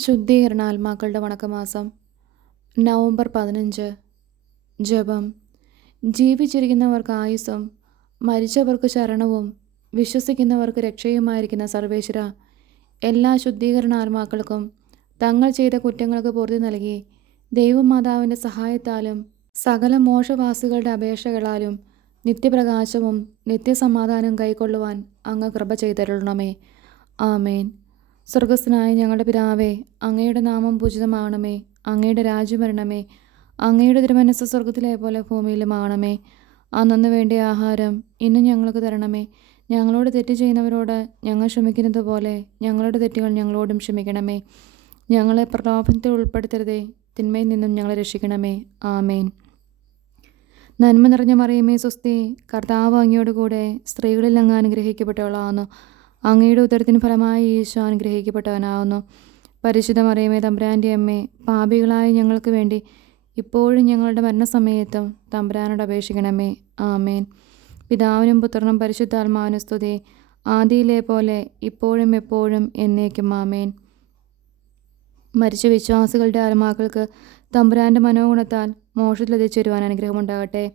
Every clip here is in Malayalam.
ശുദ്ധീകരണ ആത്മാക്കളുടെ വണക്കമാസം. നവംബർ പതിനഞ്ച്. ജപം. ജീവിച്ചിരിക്കുന്നവർക്ക് ആയുസ്സും മരിച്ചവർക്ക് ശരണവും വിശ്വസിക്കുന്നവർക്ക് രക്ഷയുമായിരിക്കുന്ന സർവേശ്വര എല്ലാ ശുദ്ധീകരണ ആത്മാക്കൾക്കും തങ്ങൾ ചെയ്ത കുറ്റങ്ങൾക്ക് പൂർത്തി നൽകി ദൈവമാതാവിന്റെ സഹായത്താലും സകല മോശവാസികളുടെ അപേക്ഷകളാലും നിത്യപ്രകാശവും നിത്യസമാധാനവും കൈക്കൊള്ളുവാൻ അങ്ങ് കൃപ ചെയ്തരുളണമേ. ആമേൻ. സ്വർഗസ്ഥനായ ഞങ്ങളുടെ പിതാവേ അങ്ങയുടെ നാമം പൂജിതമാണമേ അങ്ങയുടെ രാജ്യം വരണമേ അങ്ങയുടെ തിരുമനസ് സ്വർഗത്തിലെ പോലെ ഭൂമിയിലും ആണമേ അന്നു വേണ്ടിയ ആഹാരം ഇന്ന് ഞങ്ങൾക്ക് തരണമേ. ഞങ്ങളോട് തെറ്റ് ചെയ്യുന്നവരോട് ഞങ്ങൾ ക്ഷമിക്കുന്നത് പോലെ ഞങ്ങളുടെ തെറ്റുകൾ ഞങ്ങളോടും ക്ഷമിക്കണമേ. ഞങ്ങളെ പ്രലോഭനത്തിൽ ഉൾപ്പെടുത്തരുതേ തിന്മയിൽ നിന്നും ഞങ്ങളെ രക്ഷിക്കണമേ. ആമേൻ. നന്മ നിറഞ്ഞ മറിയമേ സ്വസ്തി കർത്താവ് അങ്ങയോട് കൂടെ സ്ത്രീകളിൽ അങ്ങ് അനുഗ്രഹിക്കപ്പെട്ടവളാകുന്നു അങ്ങയുടെ ഉദരത്തിന് ഫലമായി ഈശോ അനുഗ്രഹിക്കപ്പെട്ടവനാവുന്നു. പരിശുദ്ധ മറിയമേ തമ്പുരാന്റെ അമ്മേ പാപികളായ ഞങ്ങൾക്ക് വേണ്ടി ഇപ്പോഴും ഞങ്ങളുടെ മരണസമയത്തും തമ്പുരാനോട് അപേക്ഷിക്കണമേ. ആമേൻ. പിതാവിനും പുത്രനും പരിശുദ്ധാത്മാവിനും സ്തുതി. ആദിയിലെ പോലെ ഇപ്പോഴും എപ്പോഴും എന്നേക്കും ആമേൻ. മരിച്ച വിശ്വാസികളുടെ ആത്മാക്കൾക്ക് തമ്പുരാന്റെ മനോഗുണത്താൽ മോക്ഷത്തിലെത്തിച്ചേരുവാൻ അനുഗ്രഹമുണ്ടാകട്ടെ.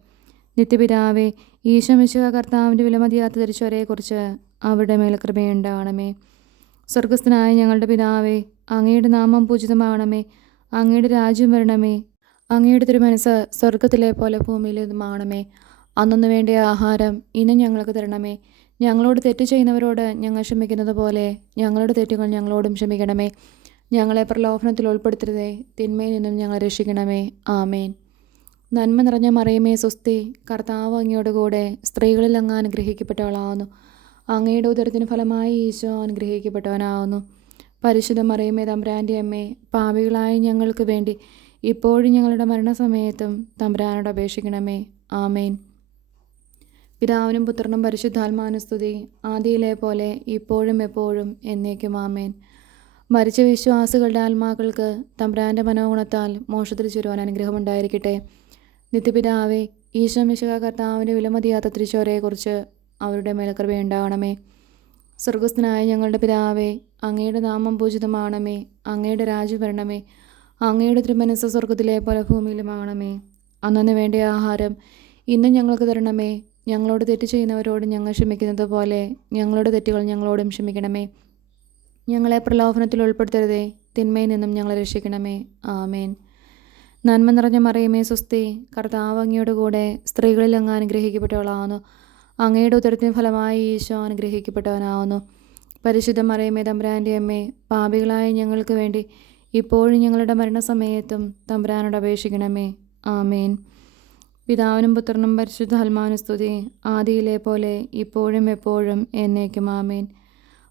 നിത്യപിതാവേ ഈശോമിശുക കർത്താവിന്റെ വിലമതിയാത്ത തിരിച്ചവരെക്കുറിച്ച് അവരുടെ മേൽ കൃപയുണ്ടാകണമേ സ്വർഗസ്ഥനായ ഞങ്ങളുടെ പിതാവേ അങ്ങയുടെ നാമം പൂജിതമാവണമേ. അങ്ങയുടെ രാജ്യം വരണമേ. അങ്ങയുടെ തിരുമനസ് സ്വർഗത്തിലെ പോലെ ഭൂമിയിലുമാണമേ അന്നു വേണ്ടിയ ആഹാരം ഇന്നും ഞങ്ങൾക്ക് തരണമേ. ഞങ്ങളോട് തെറ്റ് ചെയ്യുന്നവരോട് ഞങ്ങൾ ക്ഷമിക്കുന്നത് പോലെ ഞങ്ങളുടെ തെറ്റുകൾ ഞങ്ങളോടും ക്ഷമിക്കണമേ. ഞങ്ങളെ പ്രലോഭനത്തിൽ ഉൾപ്പെടുത്തരുതേ. തിന്മയിൽ നിന്നും ഞങ്ങളെ രക്ഷിക്കണമേ. ആമേൻ. നന്മ നിറഞ്ഞ മറിയമേ സ്വസ്തി കർത്താവ് അങ്ങയോട് കൂടെ സ്ത്രീകളിൽ അങ്ങ് അനുഗ്രഹിക്കപ്പെട്ടവളാവുന്നു. അങ്ങയുടെ ഉദരത്തിന് ഫലമായി ഈശോ അനുഗ്രഹിക്കപ്പെട്ടവനാവുന്നു. പരിശുദ്ധ മറിയമേ തമ്പ്രാന്റെ അമ്മേ പാപികളായ ഞങ്ങൾക്ക് വേണ്ടി ഇപ്പോഴും ഞങ്ങളുടെ മരണസമയത്തും തമ്പ്രാനോട് അപേക്ഷിക്കണമേ. ആമേൻ. പിതാവിനും പുത്രനും പരിശുദ്ധാത്മാനുസ്തുതി ആദിയിലെ പോലെ ഇപ്പോഴും എപ്പോഴും എന്നേക്കും ആമേൻ. മരിച്ച വിശ്വാസികളുടെ ആത്മാക്കൾക്ക് തമ്പ്രാന്റെ മനോഗുണത്താൽ മോക്ഷത്തിൽ ചുരുവാൻ അനുഗ്രഹമുണ്ടായിരിക്കട്ടെ. നിത്യപിതാവേ ഈശോ മിശക കർത്താവിന്റെ വിലമതിയാത്ത തൃശ്ശോരയെക്കുറിച്ച് അവരുടെ മേൽക്കൃപയുണ്ടാകണമേ സ്വർഗസ്ഥനായ ഞങ്ങളുടെ പിതാവേ അങ്ങയുടെ നാമം പൂജിതമാണമേ. അങ്ങയുടെ രാജ്യം വരണമേ. അങ്ങയുടെ തിരുമനസ് സ്വർഗത്തിലെ പോലെ ഭൂമിയിലുമാകണമേ അന്നു വേണ്ട ആഹാരം ഇന്നും ഞങ്ങൾക്ക് തരണമേ. ഞങ്ങളോട് തെറ്റ് ചെയ്യുന്നവരോട് ഞങ്ങൾ ക്ഷമിക്കുന്നത് പോലെ ഞങ്ങളുടെ തെറ്റുകൾ ഞങ്ങളോടും ക്ഷമിക്കണമേ. ഞങ്ങളെ പ്രലോഭനത്തിൽ ഉൾപ്പെടുത്തരുതേ. തിന്മയിൽ നിന്നും ഞങ്ങളെ രക്ഷിക്കണമേ. ആമേൻ. നന്മ നിറഞ്ഞ മറിയമേ സ്വസ്തി കർത്താവ് അങ്ങയുടെ കൂടെ സ്ത്രീകളിൽ അങ്ങ് അനുഗ്രഹിക്കപ്പെട്ടവളാവുന്നു. അങ്ങയുടെ ഉത്തരത്തിന് ഫലമായി ഈശോ അനുഗ്രഹിക്കപ്പെട്ടവനാവുന്നു. പരിശുദ്ധ മറിയമേ തമ്പുരാന്റെ അമ്മേ പാപികളായ ഞങ്ങൾക്ക് വേണ്ടി ഇപ്പോഴും ഞങ്ങളുടെ മരണസമയത്തും തമ്പുരാനോട് അപേക്ഷിക്കണമേ. ആമേൻ. പിതാവിനും പുത്രനും പരിശുദ്ധ സ്തുതി ആദിയിലെ പോലെ ഇപ്പോഴും എപ്പോഴും എന്നേക്കും ആമേൻ.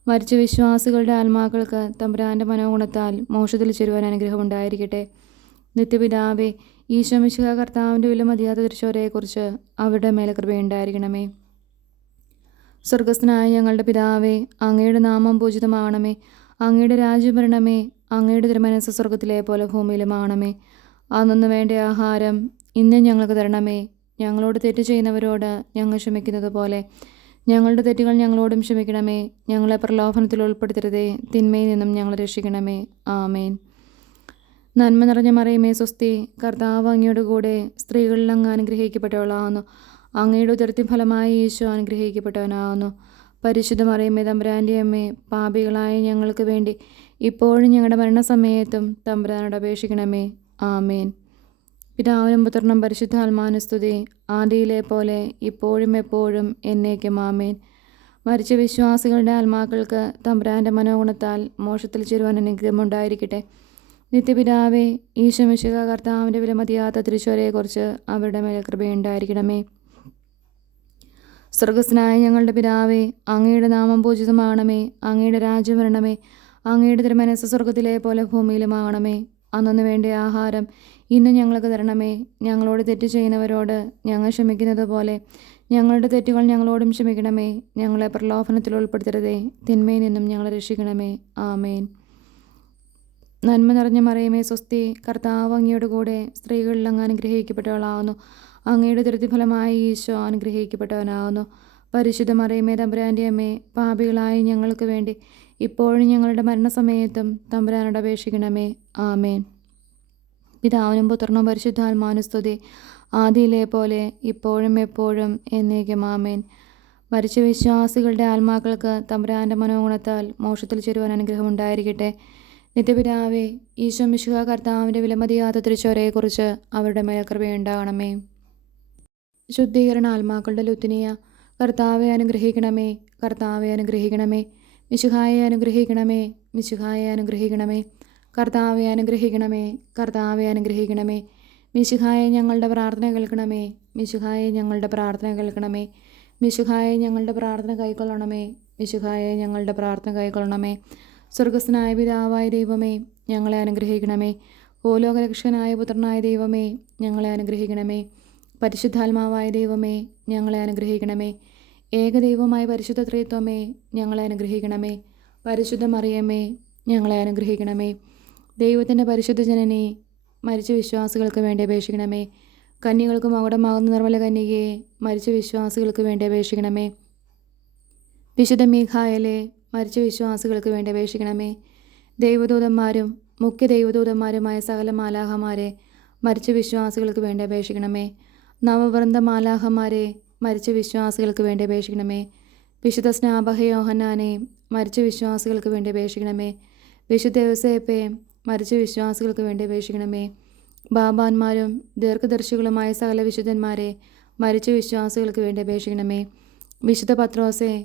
മരിച്ച വിശ്വാസികളുടെ ആത്മാക്കൾക്ക് തമ്പുരാന്റെ മനോഗുണത്താൽ മോക്ഷത്തിൽ ചേരുവാൻ അനുഗ്രഹമുണ്ടായിരിക്കട്ടെ നിത്യപിതാവേ ഈശോമിശിക കർത്താവിന്റെ വില മതിയാത്ത തിരിച്ചോരെക്കുറിച്ച് അവരുടെ മേലെ കൃപയുണ്ടായിരിക്കണമേ സ്വർഗസ്ഥനായ ഞങ്ങളുടെ പിതാവേ അങ്ങയുടെ നാമം പൂജിതമാവണമേ അങ്ങയുടെ രാജ്യം വരണമേ. അങ്ങയുടെ തിരുമനസ് സ്വർഗത്തിലെ പോലെ ഭൂമിയിലുമാണമേ അന്നു വേണ്ട ആഹാരം ഇന്ന് ഞങ്ങൾക്ക് തരണമേ. ഞങ്ങളോട് തെറ്റ് ചെയ്യുന്നവരോട് ഞങ്ങൾ ക്ഷമിക്കുന്നത് പോലെ. ഞങ്ങളുടെ തെറ്റുകൾ ഞങ്ങളോടും ക്ഷമിക്കണമേ. ഞങ്ങളെ പ്രലോഭനത്തിൽ ഉൾപ്പെടുത്തരുതേ. തിന്മയിൽ നിന്നും ഞങ്ങളെ രക്ഷിക്കണമേ. ആമേൻ. നന്മ നിറഞ്ഞ മറിയമേ സ്വസ്തി. കർത്താവ് അങ്ങയുടെ കൂടെ സ്ത്രീകളിൽ അങ്ങ് അനുഗ്രഹിക്കപ്പെട്ടവളാകുന്നു. അങ്ങയുടെ ഉദരത്തിൻ ഫലമായി ഈശോ അനുഗ്രഹിക്കപ്പെട്ടവനാകുന്നു. പരിശുദ്ധ മറിയമ്മേ തമ്പുരാന്റെ അമ്മേ പാപികളായ ഞങ്ങൾക്ക് വേണ്ടി ഇപ്പോഴും ഞങ്ങളുടെ മരണസമയത്തും തമ്പുരാനോട് അപേക്ഷിക്കണമേ. ആമേൻ. പിതാവിനും പുത്രനും പരിശുദ്ധ സ്തുതി. ആദിയിലെ പോലെ ഇപ്പോഴും എപ്പോഴും എന്നേക്കും ആമേൻ. മരിച്ച വിശ്വാസികളുടെ ആത്മാക്കൾക്ക് തമ്പുരാന്റെ മനോഗുണത്താൽ മോക്ഷത്തിൽ ചേരുവാൻ അനുഗ്രഹമുണ്ടായിരിക്കട്ടെ. നിത്യപിതാവേ ഈശോമിശിക കർത്താവിന്റെ വിലമതിയാത്ത തിരിച്ചുവരെക്കുറിച്ച് അവരുടെ മേൽ കൃപയുണ്ടായിരിക്കണമേ. സ്വർഗസ്നായ ഞങ്ങളുടെ പിതാവേ അങ്ങയുടെ നാമം പൂജിതമാകണമേ അങ്ങയുടെ രാജ്യം വരണമേ അങ്ങയുടെ തിരുമനസ് സ്വർഗത്തിലെ പോലെ ഭൂമിയിലുമാകണമേ. അന്നു വേണ്ട ആഹാരം ഇന്ന് ഞങ്ങൾക്ക് തരണമേ. ഞങ്ങളോട് തെറ്റ് ചെയ്യുന്നവരോട് ഞങ്ങൾ ക്ഷമിക്കുന്നത് പോലെ ഞങ്ങളുടെ തെറ്റുകൾ ഞങ്ങളോടും ക്ഷമിക്കണമേ. ഞങ്ങളെ പ്രലോഭനത്തിൽ ഉൾപ്പെടുത്തരുതേ. തിന്മയിൽ നിന്നും ഞങ്ങളെ രക്ഷിക്കണമേ. ആമേൻ. നന്മ നിറഞ്ഞ മറിയമേ സ്വസ്തി കർത്താവ് അങ്ങയുടെ കൂടെ സ്ത്രീകളിൽ അങ്ങ് അനുഗ്രഹിക്കപ്പെട്ടവളാകുന്നു. അങ്ങയുടെ ദുരിതഫലമായി ഈശോ അനുഗ്രഹിക്കപ്പെട്ടവനാകുന്നു. പരിശുദ്ധ മറിയമേ തമ്പുരാന്റെ അമ്മേ പാപികളായി ഞങ്ങൾക്ക് വേണ്ടി ഇപ്പോഴും ഞങ്ങളുടെ മരണസമയത്തും തമ്പുരാനോട് അപേക്ഷിക്കണമേ. ആമേൻ. പിതാവിനും പുത്രനും പരിശുദ്ധാത്മാനും സ്തുതി. ആദിയിലെ പോലെ ഇപ്പോഴും എപ്പോഴും എന്നേക്കും ആമേൻ. മരിച്ച വിശ്വാസികളുടെ ആത്മാക്കൾക്ക് തമ്പുരാന്റെ മനോഗുണത്താൽ മോക്ഷത്തിൽ ചേരുവാൻ അനുഗ്രഹം ഉണ്ടായിരിക്കട്ടെ നിത്യപിതാവേ ഈശോ മിശുക കർത്താവിന്റെ വിലമതിയാത്ത തിരിച്ചോരയെക്കുറിച്ച് അവരുടെ മേൽ കൃപയുണ്ടാകണമേ ശുദ്ധീകരണ ആത്മാക്കളുടെ ലുത്തിനിയ കർത്താവെ അനുഗ്രഹിക്കണമേ കർത്താവെ അനുഗ്രഹിക്കണമേ. മിശുഹായെ അനുഗ്രഹിക്കണമേ മിശുഹായെ അനുഗ്രഹിക്കണമേ. കർത്താവെ അനുഗ്രഹിക്കണമേ കർത്താവെ അനുഗ്രഹിക്കണമേ. മിശുഹായെ ഞങ്ങളുടെ പ്രാർത്ഥന കേൾക്കണമേ മിശുഹായെ ഞങ്ങളുടെ പ്രാർത്ഥന കേൾക്കണമേ. മിശുഹായെ ഞങ്ങളുടെ പ്രാർത്ഥന കൈക്കൊള്ളണമേ മിശുഹായെ ഞങ്ങളുടെ പ്രാർത്ഥന കൈക്കൊള്ളണമേ. സ്വർഗസ്ഥനായ പിതാവായ ദൈവമേ ഞങ്ങളെ അനുഗ്രഹിക്കണമേ. ഭൂലോകരക്ഷകനായ പുത്രനായ ദൈവമേ ഞങ്ങളെ അനുഗ്രഹിക്കണമേ. പരിശുദ്ധാത്മാവായ ദൈവമേ ഞങ്ങളെ അനുഗ്രഹിക്കണമേ. ഏകദൈവമായ പരിശുദ്ധ ത്രിത്വമേ ഞങ്ങളെ അനുഗ്രഹിക്കണമേ. പരിശുദ്ധ മറിയമ്മേ ഞങ്ങളെ അനുഗ്രഹിക്കണമേ. ദൈവത്തിന്റെ പരിശുദ്ധ ജനനെ മരിച്ച വിശ്വാസികൾക്ക് വേണ്ടി അപേക്ഷിക്കണമേ. കന്യകൾക്ക് മകുടമാകുന്ന നിർമ്മല കന്യകയെ മരിച്ച വിശ്വാസികൾക്ക് വേണ്ടി അപേക്ഷിക്കണമേ. വിശുദ്ധ മീഖായലെ മരിച്ച വിശ്വാസികൾക്ക് വേണ്ടി അപേക്ഷിക്കണമേ. ദൈവദൂതന്മാരും മുഖ്യ ദൈവദൂതന്മാരുമായ സകല മാലാഹമാരെ മരിച്ച വിശ്വാസികൾക്ക് വേണ്ടി അപേക്ഷിക്കണമേ. നവവൃന്ദ മാലാഹമാരെ മരിച്ച വിശ്വാസികൾക്ക് വേണ്ടി അപേക്ഷിക്കണമേ. വിശുദ്ധ സ്നാപഹയോഹന്നാനെ മരിച്ച വിശ്വാസികൾക്ക് വേണ്ടി അപേക്ഷിക്കണമേ. വിശുദ്ധ യോസേപ്പെ മരിച്ച വിശ്വാസികൾക്ക് വേണ്ടി അപേക്ഷിക്കണമേ. ബാബാന്മാരും ദീർഘദർശികളുമായ സകല വിശുദ്ധന്മാരെ മരിച്ച വിശ്വാസികൾക്ക് വേണ്ടി അപേക്ഷിക്കണമേ. വിശുദ്ധ പത്രോസെ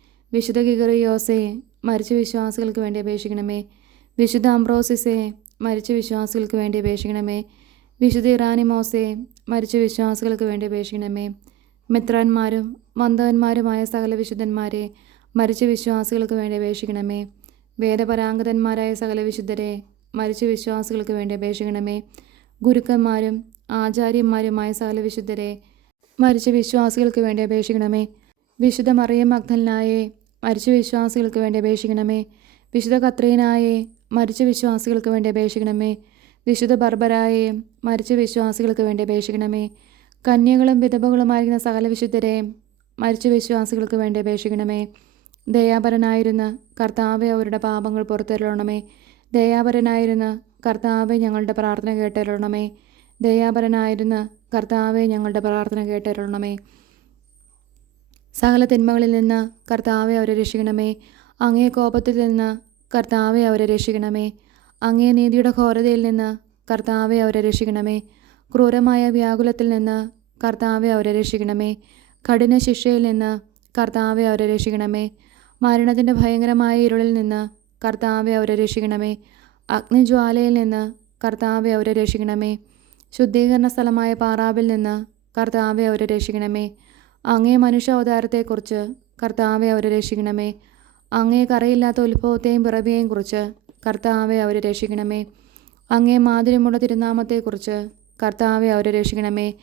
വിശുദ്ധ ഗിഗറിയോസെ മരിച്ച വിശ്വാസികൾക്ക് വേണ്ടി അപേക്ഷിക്കണമേ. വിശുദ്ധ അംബ്രോസിസെ മരിച്ച വിശ്വാസികൾക്ക് വേണ്ടി അപേക്ഷിക്കണമേ. വിശുദ്ധ ഇറാനിമോസെ മരിച്ച വിശ്വാസികൾക്ക് വേണ്ടി അപേക്ഷിക്കണമേ. മിത്രന്മാരും വന്ധവന്മാരുമായ സകല വിശുദ്ധന്മാരെ മരിച്ച വിശ്വാസികൾക്ക് വേണ്ടി അപേക്ഷിക്കണമേ. വേദപരാംഗതന്മാരായ സകല വിശുദ്ധരെ മരിച്ച വിശ്വാസികൾക്ക് വേണ്ടി അപേക്ഷിക്കണമേ. ഗുരുക്കന്മാരും ആചാര്യന്മാരുമായ സകല വിശുദ്ധരെ മരിച്ച വിശ്വാസികൾക്ക് വേണ്ടി അപേക്ഷിക്കണമേ. വിശുദ്ധ മറിയം മഗ്ദലനായെ മരിച്ച വിശ്വാസികൾക്ക് വേണ്ടി അപേക്ഷിക്കണമേ. വിശുദ്ധ കത്രീനായെ മരിച്ച വിശ്വാസികൾക്ക് വേണ്ടി അപേക്ഷിക്കണമേ. വിശുദ്ധ ബർബരായെ മരിച്ച വിശ്വാസികൾക്ക് വേണ്ടി അപേക്ഷിക്കണമേ. കന്യകളും വിധവകളുമായിരിക്കുന്ന സകല വിശുദ്ധരെ മരിച്ച വിശ്വാസികൾക്ക് വേണ്ടി അപേക്ഷിക്കണമേ. ദയാപരനായിരുന്ന കർത്താവെ അവരുടെ പാപങ്ങൾ പുറത്തരുളണമേ ദയാപരനായിരുന്ന കർത്താവെ ഞങ്ങളുടെ പ്രാർത്ഥന കേട്ടരുളണമേ ദയാപരനായിരുന്ന കർത്താവെ ഞങ്ങളുടെ പ്രാർത്ഥന കേട്ടരുളണമേ സകല തിന്മകളിൽ നിന്ന് കർത്താവെ അവരെ രക്ഷിക്കണമേ. അങ്ങേ കോപത്തിൽ നിന്ന് കർത്താവെ അവരെ രക്ഷിക്കണമേ. അങ്ങേ നീതിയുടെ ഘോരതയിൽ നിന്ന് കർത്താവെ അവരെ രക്ഷിക്കണമേ. ക്രൂരമായ വ്യാകുലത്തിൽ നിന്ന് കർത്താവെ അവരെ രക്ഷിക്കണമേ. കഠിന ശിക്ഷയിൽ നിന്ന് കർത്താവെ അവരെ രക്ഷിക്കണമേ. മരണത്തിന്റെ ഭയങ്കരമായ ഇരുളിൽ നിന്ന് കർത്താവെ അവരെ രക്ഷിക്കണമേ. അഗ്നിജ്വാലയിൽ നിന്ന് കർത്താവെ അവരെ രക്ഷിക്കണമേ. ശുദ്ധീകരണ സ്ഥലമായ പാറാവിൽ നിന്ന് കർത്താവെ അവരെ രക്ഷിക്കണമേ. അങ്ങേ മനുഷ്യാവതാരത്തെക്കുറിച്ച് കർത്താവെ അവരെ രക്ഷിക്കണമേ. അങ്ങേ കറയില്ലാത്ത ഉത്ഭവത്തെയും പിറവിയെയും കുറിച്ച് കർത്താവെ അവരെ രക്ഷിക്കണമേ. അങ്ങേ മാധുര്യമുള്ള തിരുനാമത്തെക്കുറിച്ച് കർത്താവെ അവരെ രക്ഷിക്കണമേ.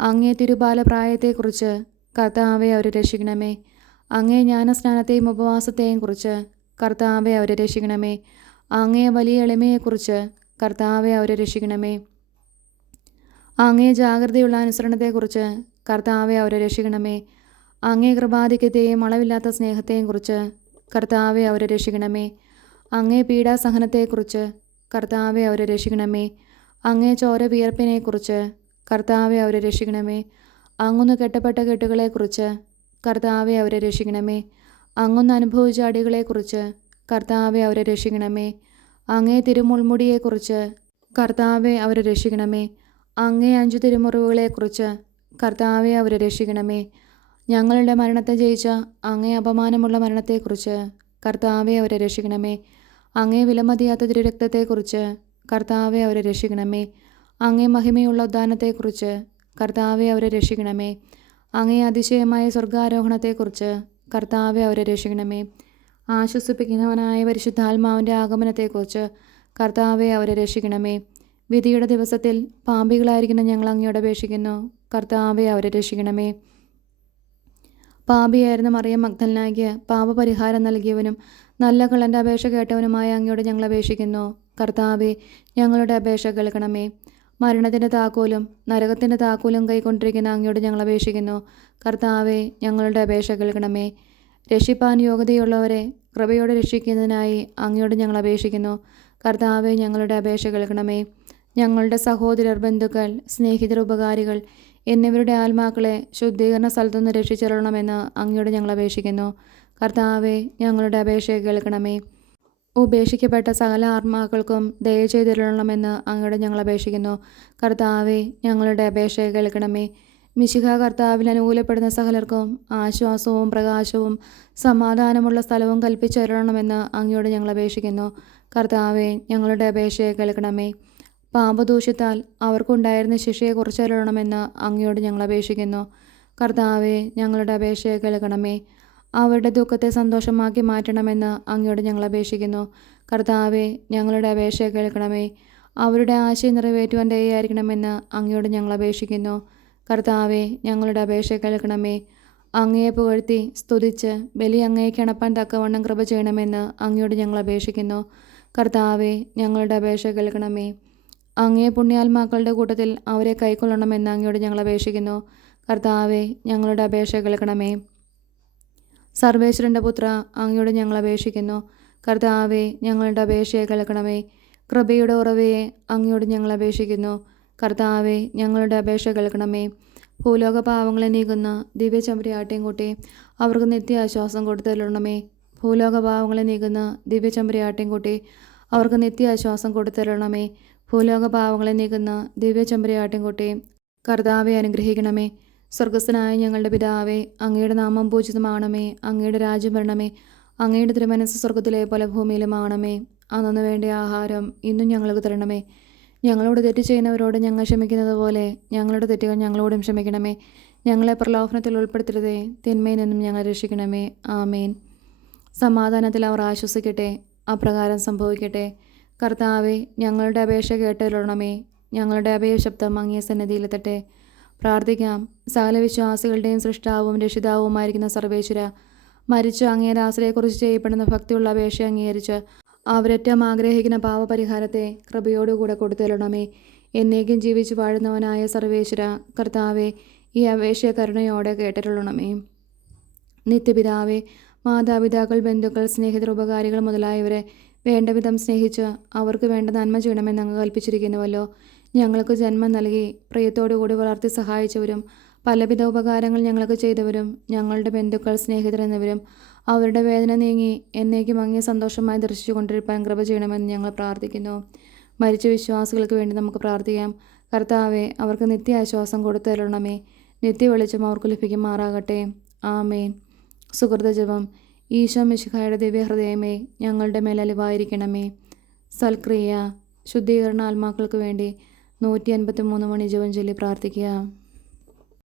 അങ്ങേ തിരുബാലപ്രായത്തെക്കുറിച്ച് കർത്താവെ അവരെ രക്ഷിക്കണമേ. അങ്ങേ ജ്ഞാനസ്നാനത്തെയും ഉപവാസത്തെയും കുറിച്ച് കർത്താവെ അവരെ രക്ഷിക്കണമേ. അങ്ങേ വലിയ എളിമയെക്കുറിച്ച് കർത്താവെ അവരെ രക്ഷിക്കണമേ. അങ്ങേ ജാഗ്രതയുള്ള അനുസരണത്തെക്കുറിച്ച് കർത്താവെ അവരെ രക്ഷിക്കണമേ. അങ്ങേ കൃപാധിക്യത്തെയും അളവില്ലാത്ത സ്നേഹത്തെയും കുറിച്ച് കർത്താവെ അവരെ രക്ഷിക്കണമേ. അങ്ങേ പീഡാസഹനത്തെക്കുറിച്ച് കർത്താവെ അവരെ രക്ഷിക്കണമേ. അങ്ങേ ചോര വിയർപ്പിനെക്കുറിച്ച് കർത്താവെ അവരെ രക്ഷിക്കണമേ. അങ്ങൊന്ന് കെട്ടപ്പെട്ട കെട്ടുകളെക്കുറിച്ച് കർത്താവെ അവരെ രക്ഷിക്കണമേ. അങ്ങൊന്ന് അനുഭവിച്ച അടികളെക്കുറിച്ച് കർത്താവെ അവരെ രക്ഷിക്കണമേ. അങ്ങേ തിരുമുൾമുടിയെക്കുറിച്ച് കർത്താവെ അവരെ രക്ഷിക്കണമേ. അങ്ങേ അഞ്ചു തിരുമുറിവുകളെക്കുറിച്ച് കർത്താവെ അവരെ രക്ഷിക്കണമേ. ഞങ്ങളുടെ മരണത്തെ ജയിച്ച അങ്ങേ അപമാനമുള്ള മരണത്തെക്കുറിച്ച് കർത്താവെ അവരെ രക്ഷിക്കണമേ. അങ്ങേ വിലമതിയാത്ത തിരുരക്തത്തെക്കുറിച്ച് കർത്താവെ അവരെ രക്ഷിക്കണമേ. അങ്ങേ മഹിമയുള്ള ഉദ്ധാനത്തെക്കുറിച്ച് കർത്താവെ അവരെ രക്ഷിക്കണമേ. അങ്ങേ അതിശയമായ സ്വർഗാരോഹണത്തെക്കുറിച്ച് കർത്താവെ അവരെ രക്ഷിക്കണമേ. ആശ്വസിപ്പിക്കുന്നവനായ പരിശുദ്ധാത്മാവിന്റെ ആഗമനത്തെക്കുറിച്ച് കർത്താവെ അവരെ രക്ഷിക്കണമേ. വിധിയുടെ ദിവസത്തിൽ പാമ്പികളായിരിക്കുന്ന ഞങ്ങൾ അങ്ങയോട് അപേക്ഷിക്കുന്നു. കർത്താവെ അവരെ രക്ഷിക്കണമേ. പാപിയായിരുന്ന മറിയം മഗ്ദലനായിക്ക് പാപപരിഹാരം നൽകിയവനും നല്ല കള്ളന്റെ അപേക്ഷ കേട്ടവനുമായ അങ്ങയോട് ഞങ്ങൾ അപേക്ഷിക്കുന്നു. കർത്താവെ ഞങ്ങളുടെ അപേക്ഷ കേൾക്കണമേ. മരണത്തിന്റെ താക്കോലും നരകത്തിന്റെ താക്കോലും കൈക്കൊണ്ടിരിക്കുന്ന അങ്ങയോട് ഞങ്ങൾ അപേക്ഷിക്കുന്നു. കർത്താവെ ഞങ്ങളുടെ അപേക്ഷ കേൾക്കണമേ. രക്ഷിപ്പാൻ യോഗ്യതയുള്ളവരെ കൃപയോടെ രക്ഷിക്കുന്നതിനായി അങ്ങയോട് ഞങ്ങൾ അപേക്ഷിക്കുന്നു. കർത്താവെ ഞങ്ങളുടെ അപേക്ഷ കേൾക്കണമേ. ഞങ്ങളുടെ സഹോദരർ ബന്ധുക്കൾ സ്നേഹിതർ ഉപകാരികൾ എന്നിവരുടെ ആത്മാക്കളെ ശുദ്ധീകരണ സ്ഥലത്തുനിന്ന് രക്ഷിച്ചെല്ലണമെന്ന് അങ്ങയോട് ഞങ്ങൾ അപേക്ഷിക്കുന്നു. കർത്താവെ ഞങ്ങളുടെ അപേക്ഷ കേൾക്കണമേ. ഉപേക്ഷിക്കപ്പെട്ട സകല ആത്മാക്കൾക്കും ദയ ചെയ്തിരണമെന്ന് അങ്ങയോട് ഞങ്ങൾ അപേക്ഷിക്കുന്നു. കർത്താവെ ഞങ്ങളുടെ അപേക്ഷ കേൾക്കണമേ. മിശിഹ കർത്താവിൽ അനുകൂലപ്പെടുന്ന സകലർക്കും ആശ്വാസവും പ്രകാശവും സമാധാനമുള്ള സ്ഥലവും കൽപ്പിച്ചരുളണമെന്ന് അങ്ങയോട് ഞങ്ങൾ അപേക്ഷിക്കുന്നു. കർത്താവെ ഞങ്ങളുടെ അപേക്ഷയെ കേൾക്കണമേ. പാപദൂഷ്യത്താൽ അവർക്കുണ്ടായിരുന്ന ശിക്ഷയെ കുറിച്ചരുളണമെന്ന് അങ്ങയോട് ഞങ്ങൾ അപേക്ഷിക്കുന്നു കർത്താവെ ഞങ്ങളുടെ അപേക്ഷയെ കേൾക്കണമേ. അവരുടെ ദുഃഖത്തെ സന്തോഷമാക്കി മാറ്റണമെന്ന് അങ്ങയോട് ഞങ്ങൾ അപേക്ഷിക്കുന്നു കർത്താവെ ഞങ്ങളുടെ അപേക്ഷയെ കേൾക്കണമേ. അവരുടെ ആശയം നിറവേറ്റുവാൻ ദയായിരിക്കണമെന്ന് അങ്ങയോട് ഞങ്ങൾ അപേക്ഷിക്കുന്നു കർത്താവെ ഞങ്ങളുടെ അപേക്ഷ കേൾക്കണമേ. അങ്ങയെ പുകഴ്ത്തി സ്തുതിച്ച് ബലി അങ്ങേക്ക് അണപ്പാൻ തക്കവണ്ണം കൃപ ചെയ്യണമെന്ന് അങ്ങയോട് ഞങ്ങൾ അപേക്ഷിക്കുന്നു കർത്താവെ ഞങ്ങളുടെ അപേക്ഷ കേൾക്കണമേ. അങ്ങേ പുണ്യാത്മാക്കളുടെ കൂട്ടത്തിൽ അവരെ കൈക്കൊള്ളണമെന്ന് അങ്ങയോട് ഞങ്ങൾ അപേക്ഷിക്കുന്നു. കർത്താവെ ഞങ്ങളുടെ അപേക്ഷ കേൾക്കണമേ. സർവേശ്വരന്റെ പുത്ര അങ്ങയോട് ഞങ്ങൾ അപേക്ഷിക്കുന്നു. കർത്താവെ ഞങ്ങളുടെ അപേക്ഷയെ കേൾക്കണമേ. കൃപയുടെ ഉറവയെ അങ്ങയോട് ഞങ്ങൾ അപേക്ഷിക്കുന്നു. കർത്താവെ ഞങ്ങളുടെ അപേക്ഷ കേൾക്കണമേ. ഭൂലോക പാവങ്ങളെ നീക്കുന്ന ദിവ്യ കൂട്ടി അവർക്ക് നിത്യാശ്വാസം കൊടുത്തരണമേ ഭൂലോക പാവങ്ങളെ നീക്കുന്ന ദിവ്യ കൂട്ടി അവർക്ക് നിത്യാശ്വാസം കൊടുത്തരുളണമേ ഭൂലോക പാവങ്ങളെ നീക്കുന്ന ദിവ്യ ചമ്പരിയാട്ടിയും കൂട്ടി കർത്താവെ അനുഗ്രഹിക്കണമേ. സ്വർഗസ്ഥനായ ഞങ്ങളുടെ പിതാവേ അങ്ങയുടെ നാമം പൂജിതമാണമേ. അങ്ങയുടെ രാജ്യം വരണമേ. അങ്ങയുടെ തിരുമനസ് സ്വർഗത്തിലെ പോലെ ഭൂമിയിലുമാണമേ അന്നു വേണ്ട ആഹാരം ഇന്നും ഞങ്ങൾക്ക് തരണമേ. ഞങ്ങളോട് തെറ്റ് ചെയ്യുന്നവരോട് ഞങ്ങൾ ക്ഷമിക്കുന്നത് പോലെ ഞങ്ങളുടെ തെറ്റുകൾ ഞങ്ങളോടും ക്ഷമിക്കണമേ. ഞങ്ങളെ പ്രലോഭനത്തിൽ ഉൾപ്പെടുത്തരുതേ. തിന്മയിൽ നിന്നും ഞങ്ങൾ രക്ഷിക്കണമേ. ആമേൻ. സമാധാനത്തിൽ അവർ ആശ്വസിക്കട്ടെ. അപ്രകാരം സംഭവിക്കട്ടെ. കർത്താവെ ഞങ്ങളുടെ അപേക്ഷ കേട്ടരുളണമേ. ഞങ്ങളുടെ അഭയശബ്ദം അങ്ങേ സന്നിധിയിലെത്തട്ടെ പ്രാർത്ഥിക്കാം. സകല വിശ്വാസികളുടെയും സൃഷ്ടാവും രക്ഷിതാവുമായിരിക്കുന്ന സർവേശ്വര മരിച്ചു അങ്ങേ ദാസരെക്കുറിച്ച് ചെയ്യപ്പെടുന്ന ഭക്തിയുള്ള അപേക്ഷ അംഗീകരിച്ച് അവരറ്റം ആഗ്രഹിക്കുന്ന പാവപരിഹാരത്തെ കൃപയോടുകൂടെ കൊടുത്തരണമേ എന്നേക്കും ജീവിച്ചു വാഴുന്നവനായ സർവേശ്വര കർത്താവെ ഈ അപേക്ഷ കരുണയോടെ കേട്ടിട്ടുള്ളണമേ നിത്യപിതാവേ മാതാപിതാക്കൾ ബന്ധുക്കൾ സ്നേഹിതർ ഉപകാരികൾ മുതലായവരെ വേണ്ട വിധം സ്നേഹിച്ച് അവർക്ക് വേണ്ട നന്മ ചെയ്യണമെന്ന് അങ്ങ് കൽപ്പിച്ചിരിക്കുന്നുവല്ലോ. ഞങ്ങൾക്ക് ജന്മം നൽകി പ്രിയത്തോടുകൂടി വളർത്തി സഹായിച്ചവരും പലവിധ ഉപകാരങ്ങൾ ഞങ്ങൾക്ക് ചെയ്തവരും ഞങ്ങളുടെ ബന്ധുക്കൾ സ്നേഹിതർ എന്നിവരും അവരുടെ വേദന നീങ്ങി എന്നേക്കും അങ്ങേ സന്തോഷമായി ദർശിച്ചു കൊണ്ടിരിക്കാൻ കൃപ ചെയ്യണമെന്ന് ഞങ്ങൾ പ്രാർത്ഥിക്കുന്നു. മരിച്ച വിശ്വാസികൾക്ക് വേണ്ടി നമുക്ക് പ്രാർത്ഥിക്കാം. കർത്താവെ അവർക്ക് നിത്യ ആശ്വാസം കൊടുത്തരുളണമേ. നിത്യ വെളിച്ചം അവർക്ക് ലഭിക്കുമാറാകട്ടെ. ആമേൻ. സുഹൃത ജപം ഈശോ മിശിഖായുടെ ദിവ്യഹൃദയമേ ഞങ്ങളുടെ മേൽ അലിവായിരിക്കണമേ. സൽക്രിയ ശുദ്ധീകരണ ആത്മാക്കൾക്ക് വേണ്ടി നൂറ്റി അൻപത്തി മൂന്ന് മണി ജോൻ ചൊല്ലി പ്രാർത്ഥിക്കുക.